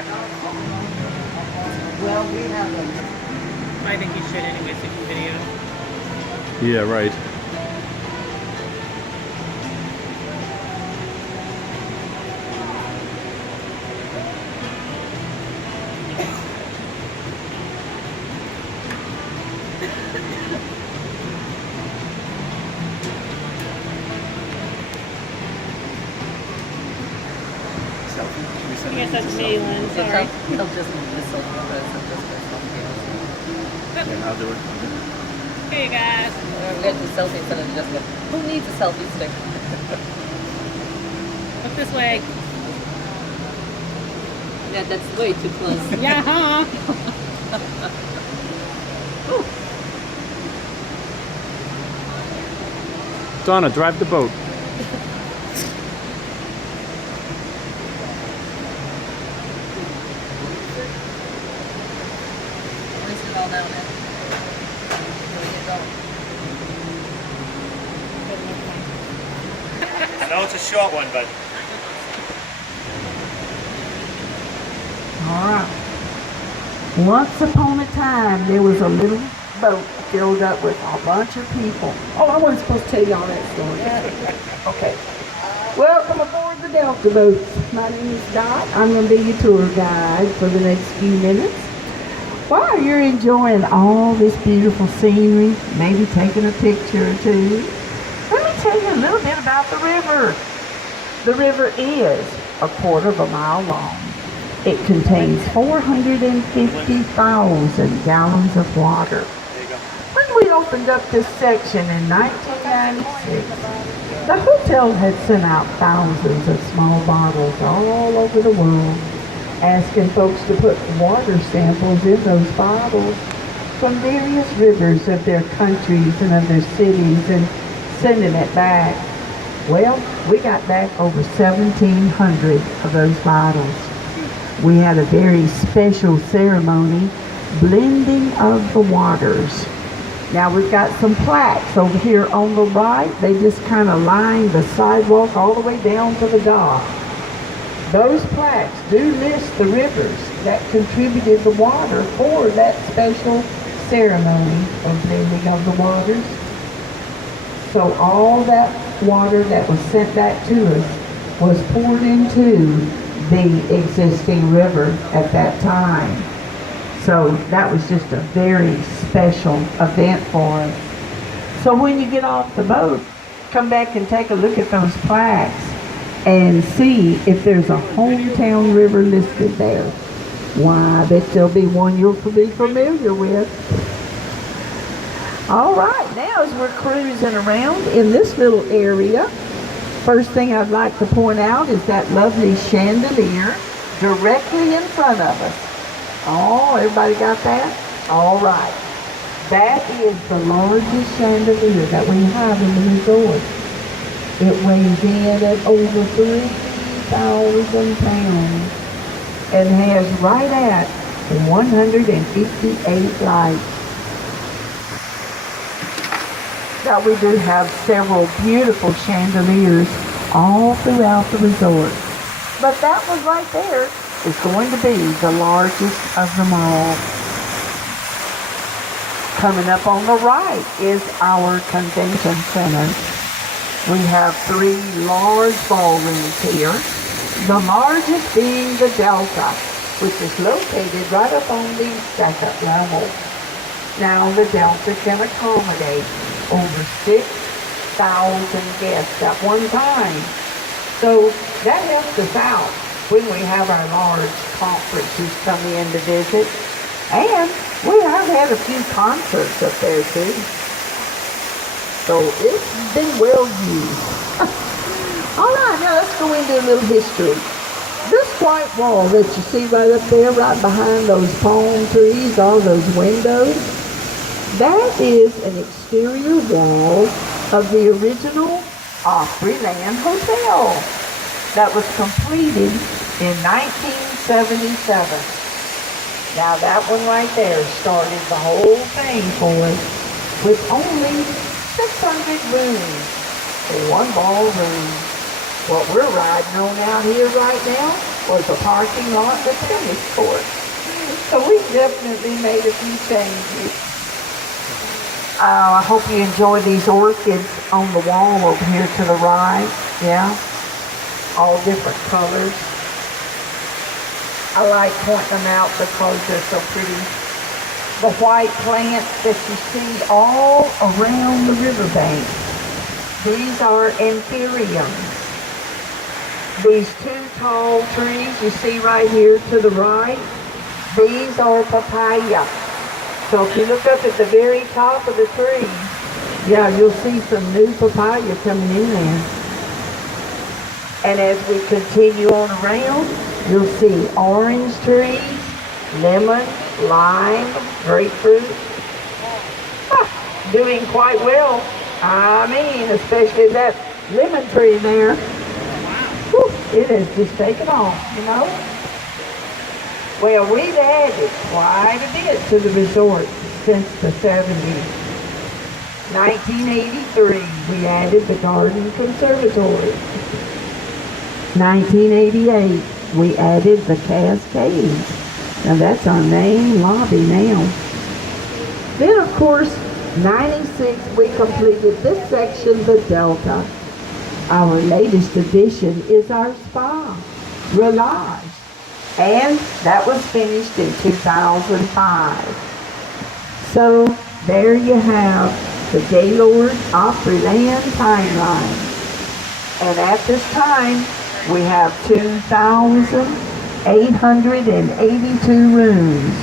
back. Well, we have a... I think you should anyway, so you can video. Yeah, right. Yes, that's me, Lynn. Sorry. He'll just whistle for us and just Yeah, I'll do it. Hey, guys. we're going to do selfie instead of just go, who needs a selfie stick? Look this way. Yeah, that's way too close. Yeah, huh? Donna, drive the boat. Place it all down there. So we get going. I know it's a short one, but All right. Once upon a time, there was a little boat filled up with a bunch of people. Oh, I wasn't supposed to tell y'all that story. Okay. Welcome aboard the Delta boats. My name is Dot. I'm going to be your tour guide for the next few minutes. While you're enjoying all this beautiful scenery, maybe taking a picture or two, let me tell you a little bit about the river. The river is 1/4 mile long. It contains 450,000 gallons of water. When we opened up this section in 1996, the hotel had sent out thousands of small bottles all over the world, asking folks to put water samples in those bottles from various rivers of their countries and of their cities and sending it back. Well, we got back over 1,700 of those bottles. We had a very special ceremony, blending of the waters. Now we've got some plaques over here on the right. They just kind of line the sidewalk all the way down to the dock. Those plaques do list the rivers that contributed the water for that special ceremony of blending of the waters. So all that water that was sent back to us was poured into the existing river at that time. So that was just a very special event for us. So when you get off the boat, come back and take a look at those plaques and see if there's a hometown river listed there. Why, I bet there'll be one you'll be familiar with. All right, now as we're cruising around in this little area, first thing I'd like to point out is that lovely chandelier directly in front of us. Oh, everybody got that? All right. That is the largest chandelier that we have in the resort. It weighs in at over 3,000 pounds and has right at 158 lights. Now we do have several beautiful chandeliers all throughout the resort. But that one right there is going to be the largest of them all. Coming up on the right is our convention center. We have 3 large ballrooms here, the largest being the Delta, which is located right up on the 2nd level. Now the Delta can accommodate over 6,000 guests at one time. So that helps us out when we have our large conferences come in to visit. And we have had a few concerts up there too. So it's been well used. All right, now let's go into a little history. This white wall that you see right up there, right behind those palm trees, all those windows, that is an exterior wall of the original Opryland Hotel that was completed in 1977. Now that one right there started the whole thing for us with only 600 rooms for one ballroom. What we're riding on out here right now was a parking lot and a tennis court. So we definitely made a few changes. I hope you enjoy these orchids on the wall over here to the right. Yeah, all different colors. I like pointing them out because they're so pretty. The white plants that you see all around the riverbank, these are anthuriums. These two tall trees you see right here to the right, these are papaya. So if you look up at the very top of the tree, yeah, you'll see some new papaya coming in there. And as we continue on around, you'll see orange trees, lemon, lime, grapefruit. Doing quite well. I mean, especially that lemon tree there. Whew, it has just taken off, you know. Well, we've added quite a bit to the resort since the 70s. 1983, we added the garden conservatory. 1988, we added the Cascades. Now that's our main lobby now. Then of course, 96, we completed this section, the Delta. Our latest addition is our spa, Relage. And that was finished in 2005. So there you have the Gaylord Opryland timeline. And at this time, we have 2,882 rooms,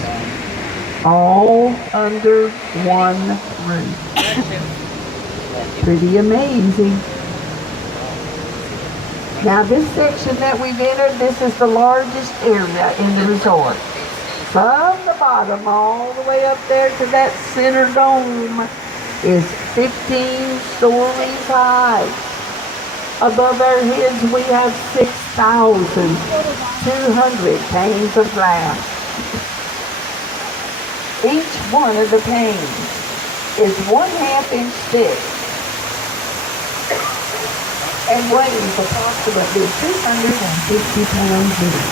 all under one roof. Pretty amazing. Now this section that we've entered, this is the largest area in the resort. From the bottom all the way up there to that center dome is 15 stories high. Above our heads we have 6,200 panes of glass. Each one of the panes is 1/2 inch thick and weighs approximately 250 pounds each.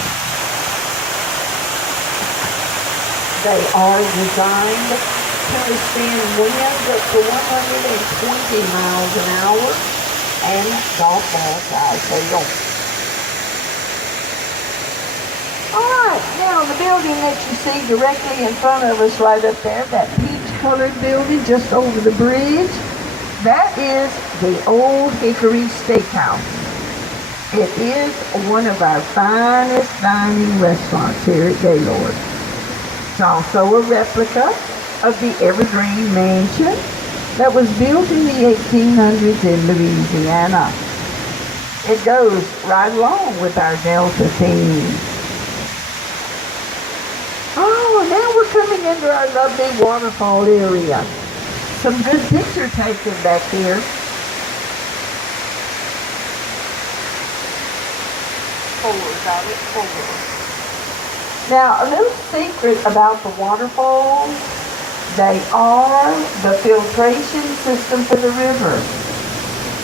They are designed to withstand winds up to 120 miles an hour and golf ball size hail. Alright, now the building that you see directly in front of us right up there, that peach-colored building just over the bridge, that is the Old Hickory Steakhouse. It is one of our finest dining restaurants here at Gaylord. It's also a replica of the Evergreen Mansion that was built in the 1800s in Louisiana. It goes right along with our Delta theme. Oh, now we're coming into our lovely waterfall area. Some good picture taking back here. Four. Now, a little secret about the waterfalls, they are the filtration system for the river.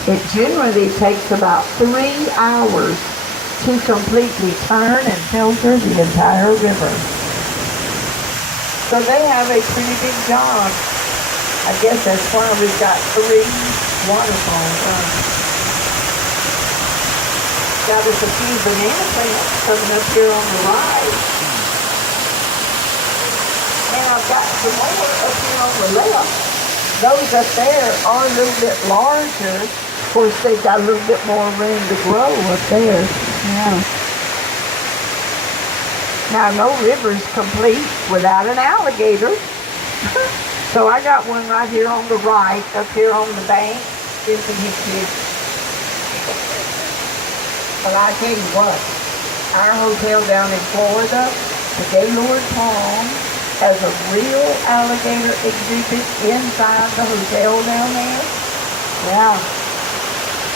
It generally takes about 3 hours to completely turn and filter the entire river. So they have a pretty big job. I guess that's why we've got 3 waterfalls. Now there's a few banana plants coming up here on the right. And I've got some more up here on the left. Those up there are a little bit larger. Of course, they've got a little bit more room to grow up there. Yeah. Now, no river's complete without an alligator. So I got one right here on the right, up here on the bank. Isn't he cute? But I tell you what, our hotel down in Florida, the Gaylord Palm, has a real alligator exhibit inside the hotel down there. Yeah.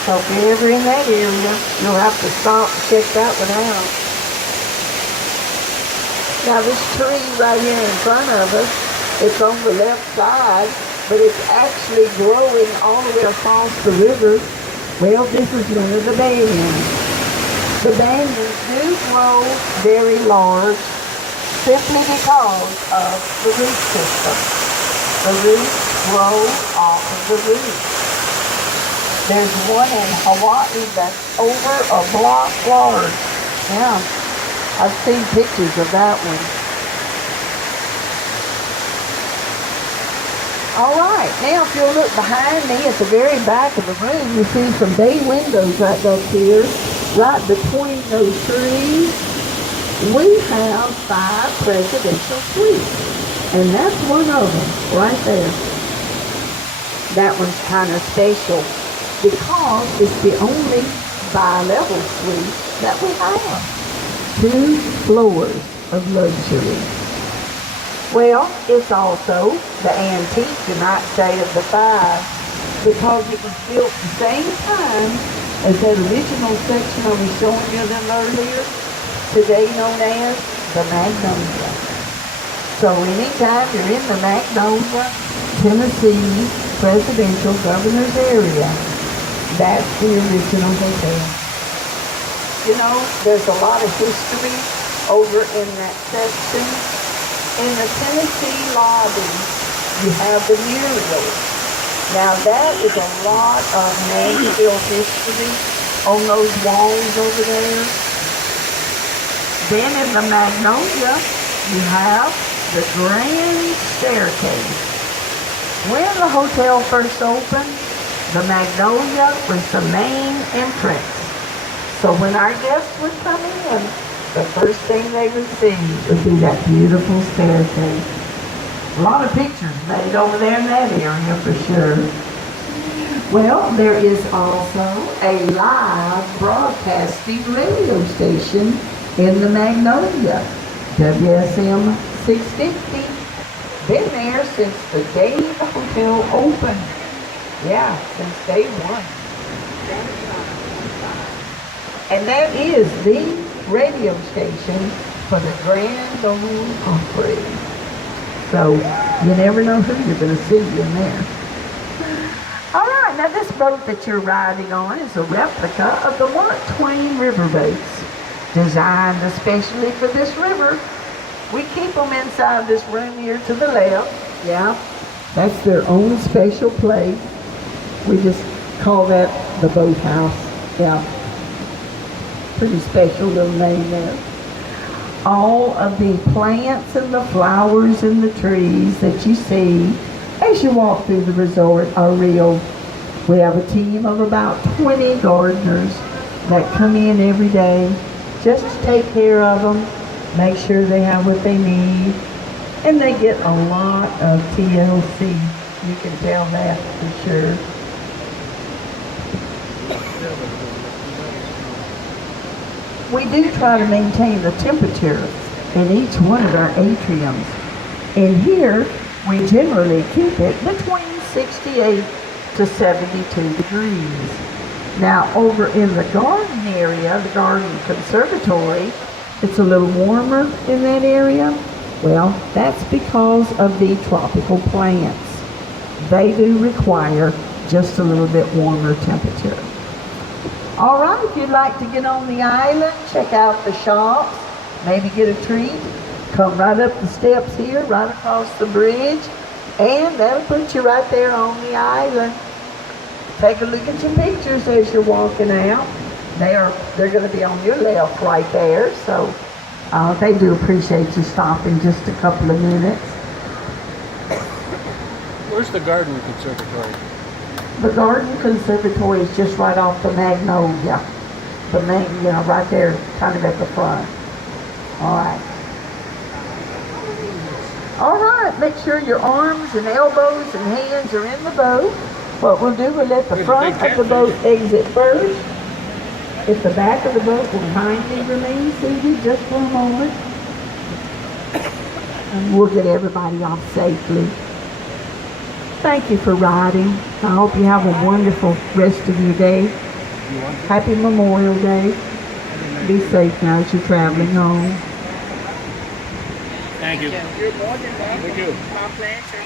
So if you're ever in that area, you'll have to stop and check that one out. Now this tree right here in front of us, it's on the left side, but it's actually growing all the way across the river. Well, this is one of the bands. The banyans do grow very large simply because of the root system. The roots grow off of the roots. There's one in Hawaii that's over a block large. Yeah, I've seen pictures of that one. All right, now if you'll look behind me at the very back of the room, you see some bay windows right back here, right between those trees. We have 5 presidential suites, and that's one of them right there. That one's kind of special because it's the only bi-level suite that we have. 2 floors of luxury. Well, it's also the antique, you might say, of the 5 because it was built the same time as that original section I was showing you a little earlier, today known as the Magnolia. So anytime you're in the Magnolia, Tennessee presidential governor's area, that's the original hotel. You know, there's a lot of history over in that section. In the Tennessee lobby, you have the mural. Now that is a lot of Nashville history on those walls over there. Then in the Magnolia, you have the grand staircase. When the hotel first opened, the Magnolia was the main entrance. So when our guests would come in, the first thing they would see would be that beautiful staircase. A lot of pictures made over there in that area for sure. Well, there is also a live broadcasting radio station in the Magnolia, WSM 650. Been there since the day the hotel opened. Yeah, since day one. And that is the radio station for the Grand Ole Opry. So you never know who you're going to see in there. All right, now this boat that you're riding on is a replica of the Mark Twain riverboats, designed especially for this river. We keep them inside this room here to the left. Yeah, that's their own special place. We just call that the boathouse. Yeah. Pretty special little name there. All of the plants and the flowers and the trees that you see as you walk through the resort are real. We have a team of about 20 gardeners that come in every day just to take care of them, make sure they have what they need, and they get a lot of TLC. You can tell that for sure. We do try to maintain the temperature in each one of our atriums. In here, we generally keep it between 68 to 72 degrees. Now, over in the garden area, the garden conservatory, it's a little warmer in that area. Well, that's because of the tropical plants. They do require just a little bit warmer temperature. All right, if you'd like to get on the island, check out the shops, maybe get a treat, come right up the steps here, right across the bridge, and that'll put you right there on the island. Take a look at your pictures as you're walking out. They're going to be on your left right there, so they do appreciate you stopping just a couple of minutes. Where's the garden conservatory? The garden conservatory is just right off the Magnolia. The main, right there, kind of at the front. All right. All right, make sure your arms and elbows and hands are in the boat. What we'll do, we'll let the front of the boat exit first. If the back of the boat will kindly remain seated just for a moment. And we'll get everybody off safely. Thank you for riding. I hope you have a wonderful rest of your day. Happy Memorial Day. Be safe now as you're traveling home. Thank you. You're more than welcome. Thank you. My pleasure.